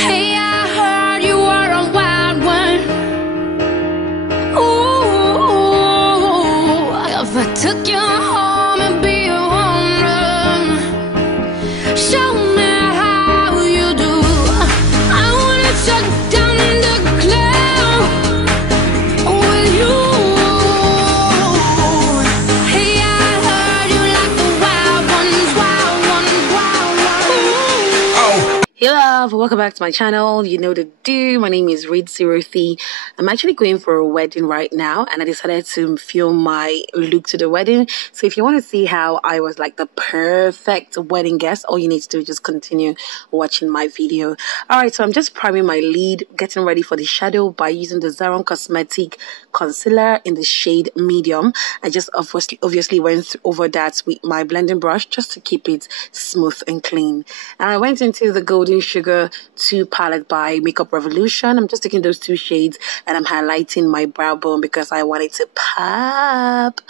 Hey, I heard you are a wild one. Ooh, if I took you home and be a woman, show me how you do. I wanna shut down the cloud with you. Hey, I heard you like the wild ones, wild ones, wild ones. Hey love, welcome back to my channel. You know the do. My name is Reed03. I'm actually going for a wedding right now, and I decided to film my look to the wedding. So if you want to see how I was like the perfect wedding guest, all you need to do is just continue watching my video. Alright, so I'm just priming my lid, getting ready for the shadow by using the Zaron Cosmetic concealer in the shade medium. I just obviously went over that with my blending brush just to keep it smooth and clean. And I went into the Golden Sugar 2 palette by Makeup Revolution. I'm just taking those two shades and I'm highlighting my brow bone because I want it to pop.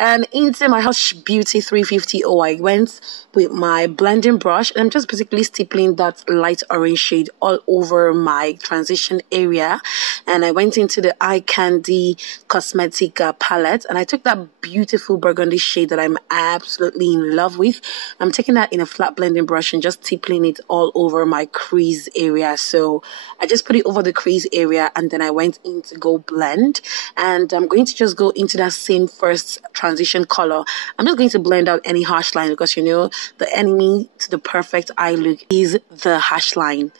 And into my Hush Beauty 350 I went with my blending brush, and I'm just basically stippling that light orange shade all over my transition area. And I went into the Eye Candy Cosmetic palette, and I took that beautiful burgundy shade that I'm absolutely in love with. I'm taking that in a flat blending brush and just stippling it all over my crease area. So I just put it over the crease area, and then I went in to go blend, and I'm going to just go into that same first transition color. I'm just going to blend out any harsh line because you know the enemy to the perfect eye look is the harsh line.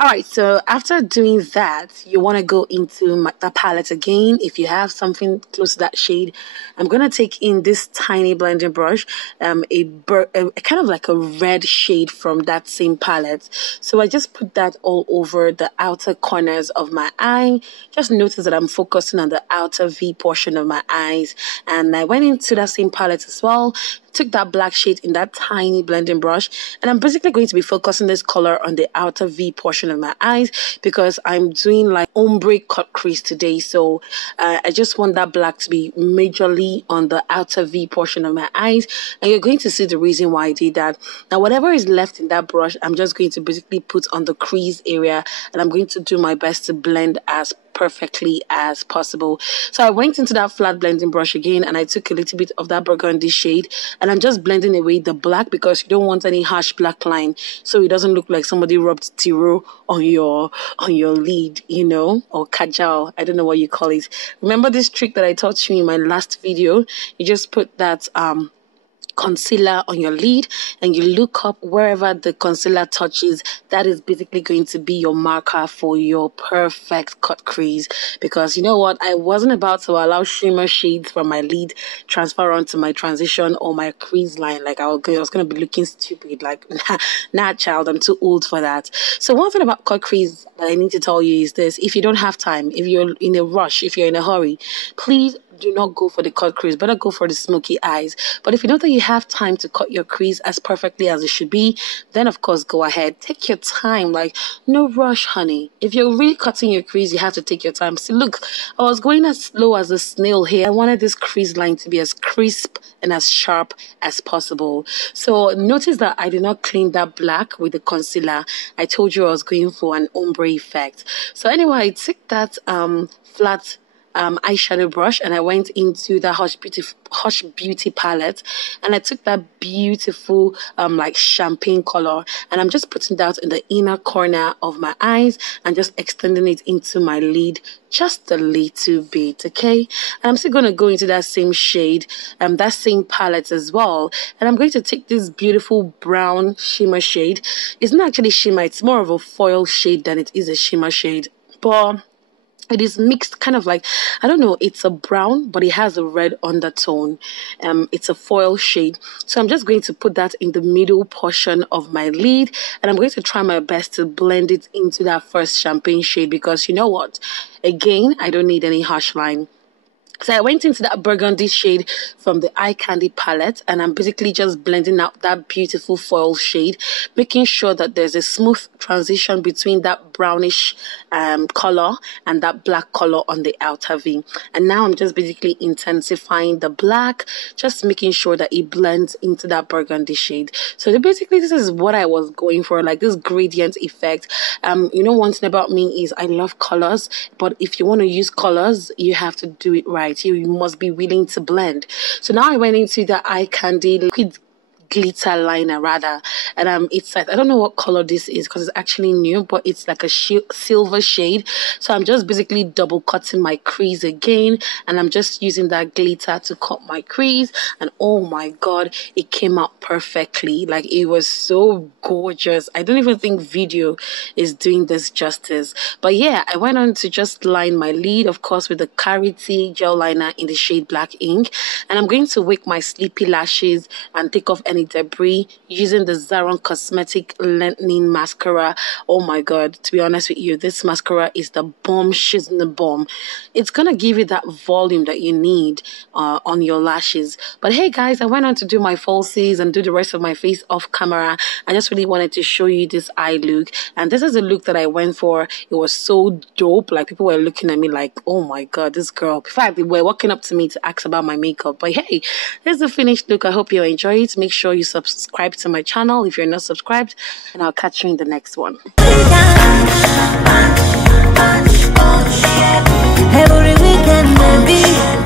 Alright, so after doing that, you want to go into the palette again. If you have something close to that shade, I'm going to take in this tiny blending brush, a kind of like a red shade from that same palette. So I just put that all over the outer corners of my eye. Just notice that I'm focusing on the outer V portion of my eyes. And I went into that same palette as well. Took that black shade in that tiny blending brush, and I'm basically going to be focusing this color on the outer V portion of my eyes because I'm doing like ombre cut crease today. So I just want that black to be majorly on the outer V portion of my eyes, and you're going to see the reason why I did that. Now whatever is left in that brush, I'm just going to basically put on the crease area, and I'm going to do my best to blend as perfectly as possible. So I went into that flat blending brush again, and I took a little bit of that burgundy shade, and I'm just blending away the black because you don't want any harsh black line, so it doesn't look like somebody rubbed tiro on your lid, you know, or kajal. I don't know what you call it. Remember this trick that I taught you in my last video? You just put that concealer on your lid and you look up wherever the concealer touches. That is basically going to be your marker for your perfect cut crease, because you know what, I wasn't about to allow shimmer shades from my lid transfer onto my transition or my crease line. Like I was going to be looking stupid, like nah child, I'm too old for that. So one thing about cut crease that I need to tell you is this: if you don't have time, if you're in a rush, if you're in a hurry, please do not go for the cut crease. Better go for the smoky eyes. But if you know that you have time to cut your crease as perfectly as it should be, then of course go ahead. Take your time. Like, no rush, honey. If you're really cutting your crease, you have to take your time. See, look, I was going as slow as a snail here. I wanted this crease line to be as crisp and as sharp as possible. So notice that I did not clean that black with the concealer. I told you I was going for an ombre effect. So anyway, I took that flat eyeshadow brush and I went into the Hush Beauty palette, and I took that beautiful like champagne color, and I'm just putting that in the inner corner of my eyes and just extending it into my lid just a little bit. Okay, and I'm still going to go into that same shade, that same palette as well, and I'm going to take this beautiful brown shimmer shade. It's not actually shimmer, it's more of a foil shade than it is a shimmer shade, but it is mixed, kind of like, I don't know, it's a brown, but it has a red undertone. It's a foil shade. So I'm just going to put that in the middle portion of my lid, and I'm going to try my best to blend it into that first champagne shade because you know what? Again, I don't need any harsh line. So I went into that burgundy shade from the Eye Candy palette, and I'm basically just blending out that beautiful foil shade, making sure that there's a smooth transition between that brownish color and that black color on the outer V. And now I'm just basically intensifying the black, just making sure that it blends into that burgundy shade. So basically this is what I was going for, like this gradient effect. One thing about me is I love colors, but if you want to use colors, you have to do it right. You must be willing to blend. So now I went into the Eye Candy liquid glitter liner rather, and it's like, I don't know what color this is because it's actually new, but it's like a silver shade. So I'm just basically double cutting my crease again, and I'm just using that glitter to cut my crease, and oh my god, it came out perfectly. Like, it was so gorgeous. I don't even think video is doing this justice. But yeah, I went on to just line my lid, of course, with the Clarity gel liner in the shade Black Ink, and I'm going to wake my sleepy lashes and take off any debris using the Zaron Cosmetic Lengthening Mascara. Oh my god, to be honest with you, this mascara is the bomb. She's in the bomb. It's gonna give you that volume that you need on your lashes. But hey guys, I went on to do my falsies and do the rest of my face off camera. I just really wanted to show you this eye look, and this is the look that I went for. It was so dope. Like, people were looking at me like, oh my god, this girl. In fact, they were walking up to me to ask about my makeup. But hey, this is the finished look. I hope you enjoy it. Make sure you subscribe to my channel if you're not subscribed, and I'll catch you in the next one. Every weekend, baby.